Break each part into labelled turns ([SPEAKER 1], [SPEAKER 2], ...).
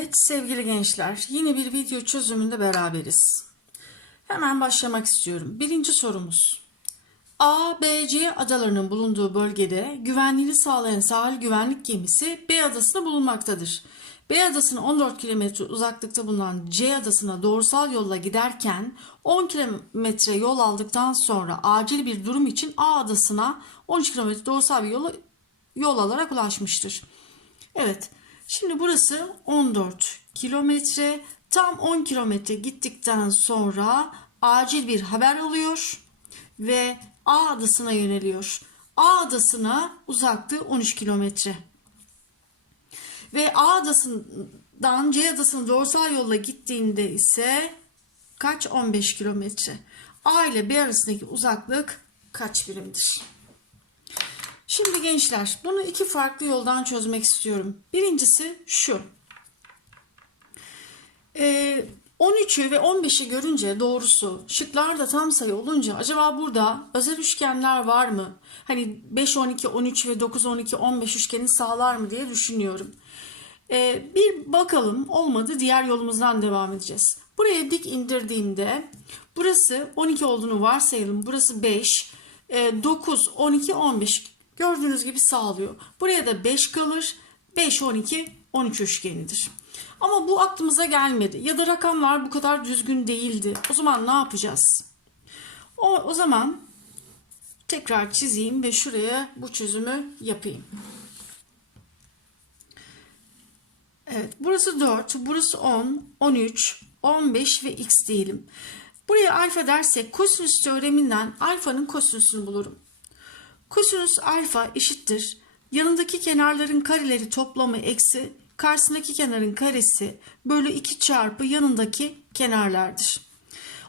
[SPEAKER 1] Evet sevgili gençler yine bir video çözümünde beraberiz. Hemen başlamak istiyorum. Birinci sorumuz. A, B, C adalarının bulunduğu bölgede güvenliğini sağlayan sahil güvenlik gemisi B adasında bulunmaktadır. B adasına 14 kilometre uzaklıkta bulunan C adasına doğrusal yolla giderken 10 kilometre yol aldıktan sonra acil bir durum için A adasına 13 kilometre doğrusal bir yola, yol alarak ulaşmıştır. Evet. Şimdi burası 14 kilometre. Tam 10 kilometre gittikten sonra acil bir haber alıyor ve A adasına yöneliyor. A adasına uzaklığı 13 kilometre. Ve A adasından C adasına doğrusal yolla gittiğinde ise kaç? 15 kilometre. A ile B arasındaki uzaklık kaç birimdir? Şimdi gençler bunu iki farklı yoldan çözmek istiyorum. Birincisi şu. Ee, 13'ü ve 15'i görünce doğrusu şıklar da tam sayı olunca acaba burada özel üçgenler var mı? Hani 5, 12, 13 ve 9, 12, 15 üçgeni sağlar mı diye düşünüyorum. Ee, bir bakalım olmadı diğer yolumuzdan devam edeceğiz. Buraya dik indirdiğimde burası 12 olduğunu varsayalım. Burası 5, 9, 12, 15 gördüğünüz gibi sağlıyor. Buraya da 5 kalır. 5, 12, 13 üçgenidir. Ama bu aklımıza gelmedi. Ya da rakamlar bu kadar düzgün değildi. O zaman ne yapacağız? O, o zaman tekrar çizeyim ve şuraya bu çözümü yapayım. Evet, burası 4, burası 10, 13, 15 ve x diyelim. Buraya alfa dersek kosinüs teoreminden alfanın kosinüsünü bulurum. Kosinüs alfa eşittir. Yanındaki kenarların kareleri toplamı eksi karşısındaki kenarın karesi bölü 2 çarpı yanındaki kenarlardır.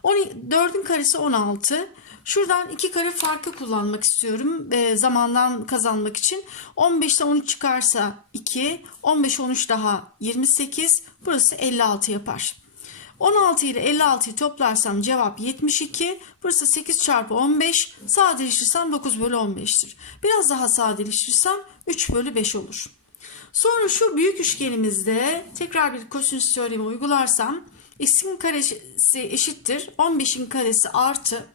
[SPEAKER 1] 4'ün karesi 16. Şuradan iki kare farkı kullanmak istiyorum e, zamandan kazanmak için. 15'ten 13 çıkarsa 2, 15 13 daha 28, burası 56 yapar. 16 ile 56'yı toplarsam cevap 72. Burası 8 çarpı 15. Sadeleştirirsem 9 bölü 15'tir. Biraz daha sadeleştirirsem 3 bölü 5 olur. Sonra şu büyük üçgenimizde tekrar bir kosinüs teoremi uygularsam x'in karesi eşittir 15'in karesi artı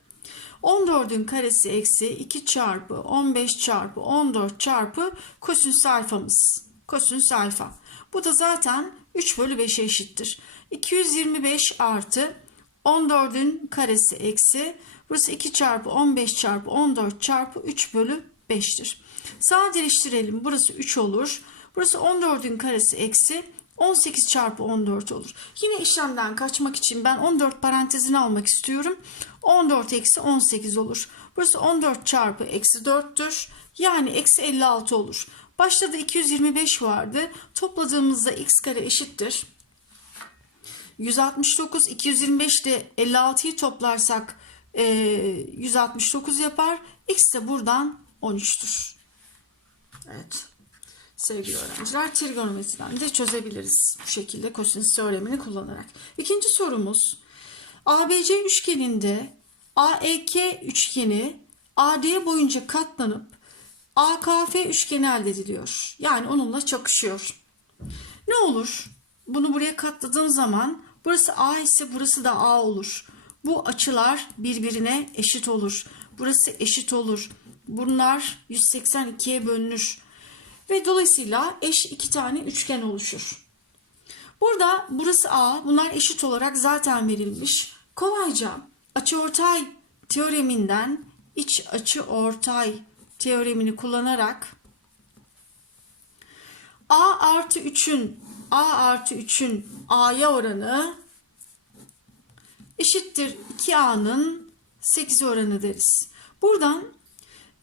[SPEAKER 1] 14'ün karesi eksi 2 çarpı 15 çarpı 14 çarpı kosinüs alfamız. Kosinüs alfa. Bu da zaten 3 bölü 5'e eşittir. 225 artı 14'ün karesi eksi burası 2 çarpı 15 çarpı 14 çarpı 3 bölü 5'tir. Sadeleştirelim. Burası 3 olur. Burası 14'ün karesi eksi 18 çarpı 14 olur. Yine işlemden kaçmak için ben 14 parantezini almak istiyorum. 14 eksi 18 olur. Burası 14 çarpı eksi 4'tür. Yani eksi 56 olur. Başta da 225 vardı. Topladığımızda x kare eşittir. 169, 225 de 56'yı toplarsak e, 169 yapar. X de buradan 13'tür. Evet. Sevgili öğrenciler trigonometriden de çözebiliriz. Bu şekilde kosinüs teoremini kullanarak. İkinci sorumuz. ABC üçgeninde AEK üçgeni AD boyunca katlanıp AKF üçgeni elde ediliyor. Yani onunla çakışıyor. Ne olur? Bunu buraya katladığım zaman burası A ise burası da A olur. Bu açılar birbirine eşit olur. Burası eşit olur. Bunlar 182'ye bölünür. Ve dolayısıyla eş iki tane üçgen oluşur. Burada burası A, bunlar eşit olarak zaten verilmiş. Kolayca açıortay teoreminden iç açı ortay teoremini kullanarak A artı 3'ün A artı 3'ün A'ya oranı eşittir 2A'nın 8 oranı deriz. Buradan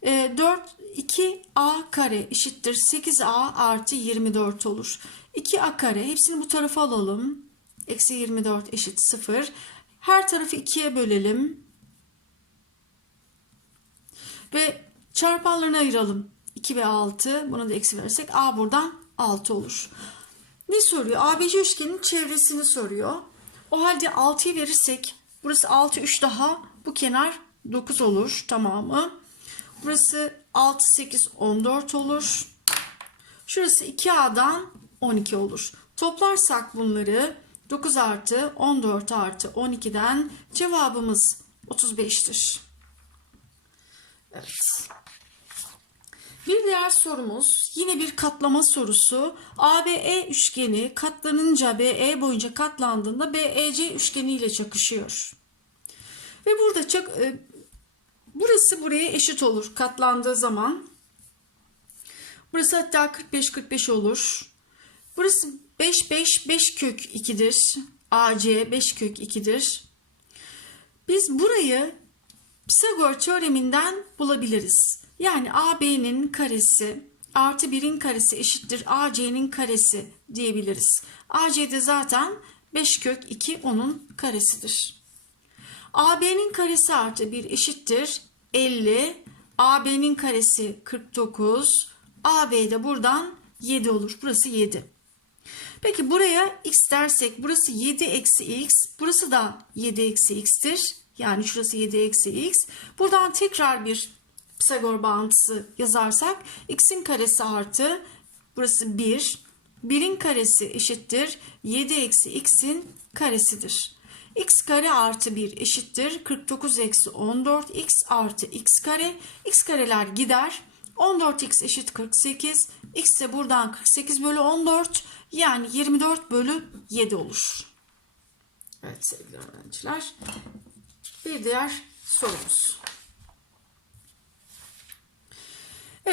[SPEAKER 1] 4 2A kare eşittir 8A artı 24 olur. 2A kare hepsini bu tarafa alalım. Eksi 24 eşit 0. Her tarafı 2'ye bölelim. Ve çarpanlarını ayıralım. 2 ve 6. Buna da eksi verirsek A buradan 6 olur. Ne soruyor? ABC üçgenin çevresini soruyor. O halde 6'yı verirsek burası 6 3 daha bu kenar 9 olur tamamı. Burası 6 8 14 olur. Şurası 2A'dan 12 olur. Toplarsak bunları 9 artı 14 artı 12'den cevabımız 35'tir. Evet. Bir diğer sorumuz yine bir katlama sorusu. ABE üçgeni katlanınca BE boyunca katlandığında BEC üçgeni ile çakışıyor. Ve burada çak, e, burası buraya eşit olur katlandığı zaman. Burası hatta 45 45 olur. Burası 5 5 5 kök 2'dir. AC 5 kök 2'dir. Biz burayı Pisagor teoreminden bulabiliriz. Yani AB'nin karesi artı 1'in karesi eşittir AC'nin karesi diyebiliriz. AC'de zaten 5 kök 2 onun karesidir. AB'nin karesi artı 1 eşittir 50. AB'nin karesi 49. AB de buradan 7 olur. Burası 7. Peki buraya x dersek burası 7 eksi x. Burası da 7 eksi x'tir. Yani şurası 7 eksi x. Buradan tekrar bir Pisagor bağıntısı yazarsak x'in karesi artı burası 1. 1'in karesi eşittir 7 eksi x'in karesidir. x kare artı 1 eşittir 49 eksi 14 x artı x kare. x kareler gider. 14x eşit 48. x de buradan 48 bölü 14 yani 24 bölü 7 olur. Evet sevgili öğrenciler. Bir diğer sorumuz.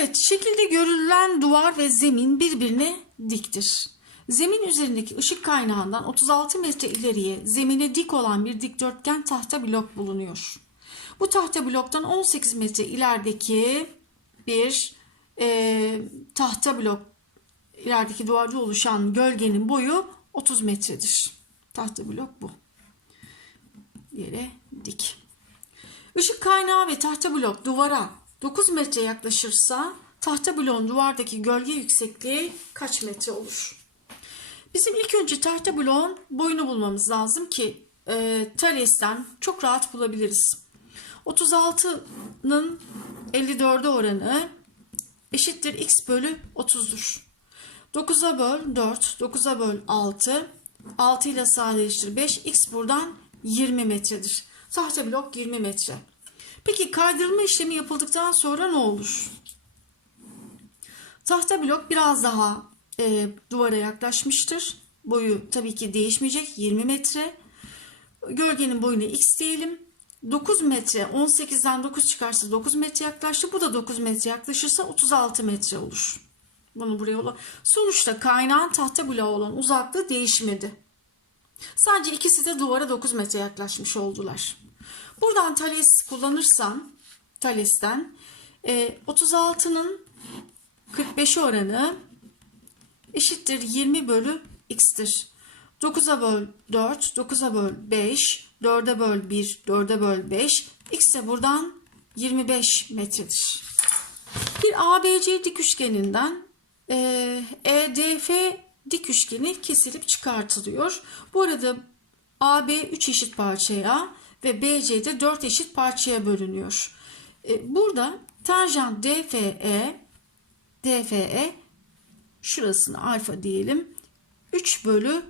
[SPEAKER 1] Evet, şekilde görülen duvar ve zemin birbirine diktir. Zemin üzerindeki ışık kaynağından 36 metre ileriye zemine dik olan bir dikdörtgen tahta blok bulunuyor. Bu tahta bloktan 18 metre ilerideki bir e, tahta blok ilerideki duvarda oluşan gölgenin boyu 30 metredir. Tahta blok bu. Yere dik. Işık kaynağı ve tahta blok duvara 9 metre yaklaşırsa tahta bloğun duvardaki gölge yüksekliği kaç metre olur? Bizim ilk önce tahta bloğun boyunu bulmamız lazım ki e, Thales'ten çok rahat bulabiliriz. 36'nın 54'e oranı eşittir x bölü 30'dur. 9'a böl 4, 9'a böl 6, 6 ile sadeleştir 5, x buradan 20 metredir. Tahta blok 20 metre. Peki kaydırma işlemi yapıldıktan sonra ne olur? Tahta blok biraz daha e, duvara yaklaşmıştır. Boyu tabii ki değişmeyecek 20 metre. Gölgenin boyuna x diyelim. 9 metre 18'den 9 çıkarsa 9 metre yaklaştı. Bu da 9 metre yaklaşırsa 36 metre olur. Bunu buraya olan. Sonuçta kaynağın tahta bloğu olan uzaklığı değişmedi. Sadece ikisi de duvara 9 metre yaklaşmış oldular. Buradan Thales kullanırsam Thales'ten e, 36'nın 45'e oranı eşittir 20 bölü x'tir. 9'a böl 4, 9'a böl 5, 4'e böl 1, 4'e böl 5. X de buradan 25 metredir. Bir ABC dik üçgeninden e, EDF dik üçgeni kesilip çıkartılıyor. Bu arada AB 3 eşit parçaya ve BC'de 4 eşit parçaya bölünüyor. E, burada tanjant DFE DFE şurasını alfa diyelim. 3 bölü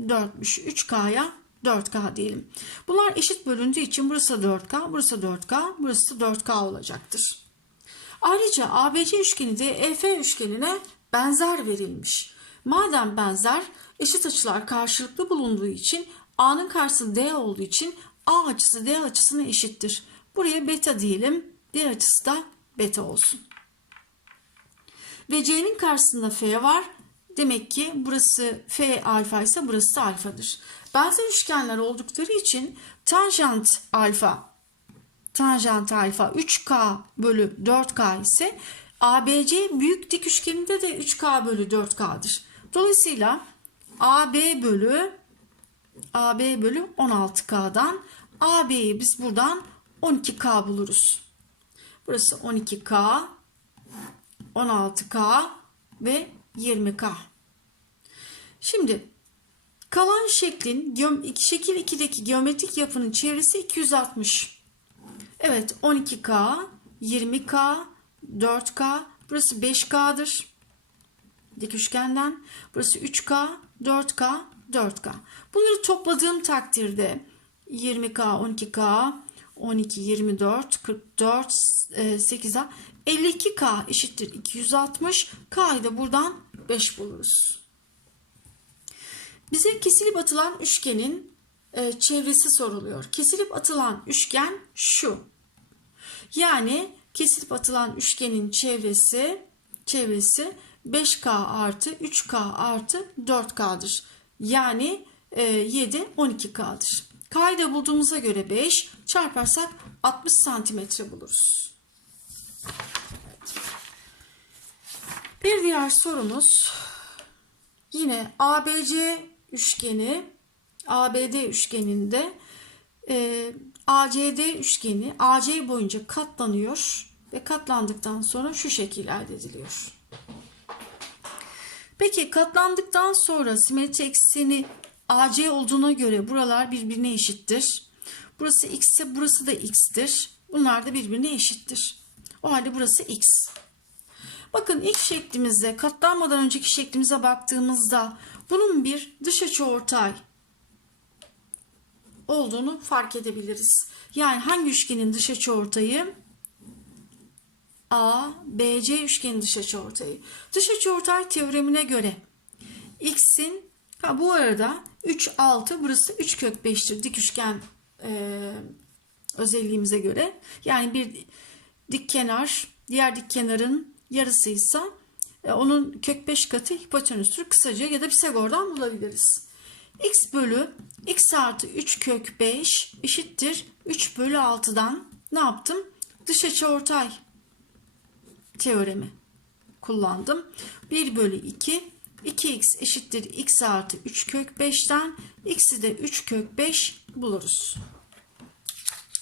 [SPEAKER 1] 4'müş. 3K'ya 4K diyelim. Bunlar eşit bölündüğü için burası 4K, burası 4K, burası 4K olacaktır. Ayrıca ABC üçgeni de EF üçgenine benzer verilmiş. Madem benzer, eşit açılar karşılıklı bulunduğu için A'nın karşısı D olduğu için A açısı D açısına eşittir. Buraya beta diyelim, D açısı da beta olsun. Ve C'nin karşısında F var. Demek ki burası F alfa ise burası da alfadır. Benzer üçgenler oldukları için tanjant alfa tanjant alfa 3K bölü 4K ise ABC büyük dik üçgeninde de 3K bölü 4K'dır. Dolayısıyla AB bölü AB bölü 16K'dan AB'yi biz buradan 12K buluruz. Burası 12K, 16K ve 20K. Şimdi kalan şeklin şekil 2'deki geometrik yapının çevresi 260. Evet 12K, 20K, 4K. Burası 5K'dır. Dik üçgenden. Burası 3K, 4K, 4K. Bunları topladığım takdirde 20K, 12K, 12, 24, 44, 8A, 52K eşittir 260. K'yı da buradan 5 buluruz. Bize kesilip atılan üçgenin e, çevresi soruluyor. Kesilip atılan üçgen şu. Yani kesilip atılan üçgenin çevresi çevresi 5K artı 3K artı 4K'dır. Yani e, 7 12K'dır. Da bulduğumuza göre 5 çarparsak 60 santimetre buluruz. Bir diğer sorumuz yine ABC üçgeni ABD üçgeninde e, ACD üçgeni AC boyunca katlanıyor ve katlandıktan sonra şu şekil elde ediliyor. Peki katlandıktan sonra simetri ekseni AC olduğuna göre buralar birbirine eşittir. Burası x ise burası da x'tir. Bunlar da birbirine eşittir. O halde burası x. Bakın ilk şeklimizde katlanmadan önceki şeklimize baktığımızda bunun bir dış açıortay olduğunu fark edebiliriz. Yani hangi üçgenin dış açıortayı? A, B, C üçgenin dış açıortayı. Dış açıortay teoremine göre x'in ha bu arada 3 6 burası 3 kök 5'tir dik üçgen e, özelliğimize göre. Yani bir dik kenar diğer dik kenarın yarısıysa e, onun kök 5 katı hipotenüstür. Kısaca ya da Pisagor'dan bulabiliriz. x bölü x artı 3 kök 5 eşittir 3 bölü 6'dan ne yaptım? Dış açıortay teoremi kullandım. 1 bölü 2 2x eşittir x artı 3 kök 5'ten x'i de 3 kök 5 buluruz.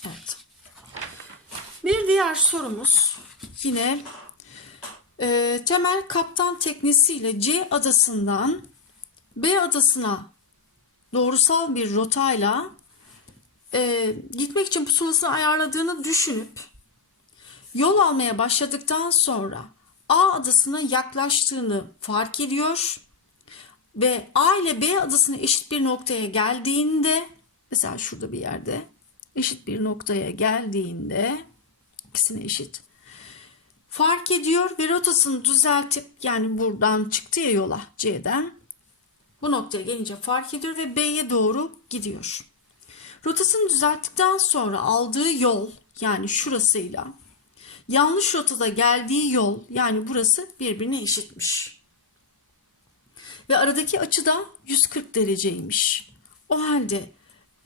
[SPEAKER 1] Evet. Bir diğer sorumuz yine e, temel kaptan teknesiyle C adasından B adasına doğrusal bir rotayla e, gitmek için pusulasını ayarladığını düşünüp yol almaya başladıktan sonra A adasına yaklaştığını fark ediyor ve A ile B adasına eşit bir noktaya geldiğinde mesela şurada bir yerde eşit bir noktaya geldiğinde ikisine eşit fark ediyor ve rotasını düzeltip yani buradan çıktı ya yola C'den bu noktaya gelince fark ediyor ve B'ye doğru gidiyor. Rotasını düzelttikten sonra aldığı yol yani şurasıyla yanlış rotada geldiği yol yani burası birbirine eşitmiş. Ve aradaki açı da 140 dereceymiş. O halde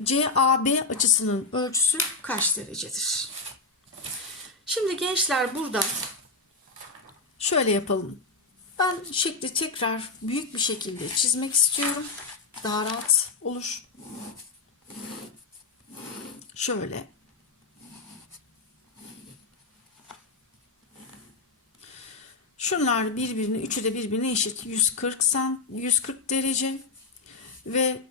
[SPEAKER 1] CAB açısının ölçüsü kaç derecedir? Şimdi gençler burada şöyle yapalım. Ben şekli tekrar büyük bir şekilde çizmek istiyorum. Daha rahat olur. Şöyle. Şunlar birbirine, üçü de birbirine eşit. 140 sen 140 derece ve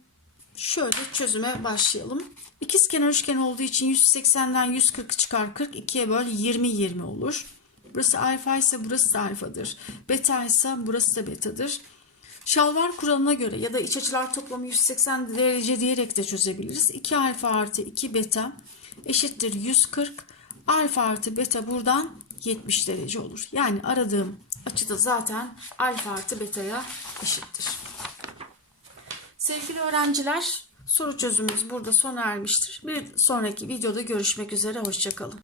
[SPEAKER 1] şöyle çözüme başlayalım. İkizkenar üçgen olduğu için 180'den 140 çıkar 40 2'ye böl 20 20 olur. Burası alfa ise burası da alfadır. Beta ise burası da betadır. Şalvar kuralına göre ya da iç açılar toplamı 180 derece diyerek de çözebiliriz. 2 alfa artı 2 beta eşittir 140. Alfa artı beta buradan 70 derece olur. Yani aradığım açı da zaten alfa artı betaya eşittir. Sevgili öğrenciler soru çözümümüz burada sona ermiştir. Bir sonraki videoda görüşmek üzere. Hoşçakalın.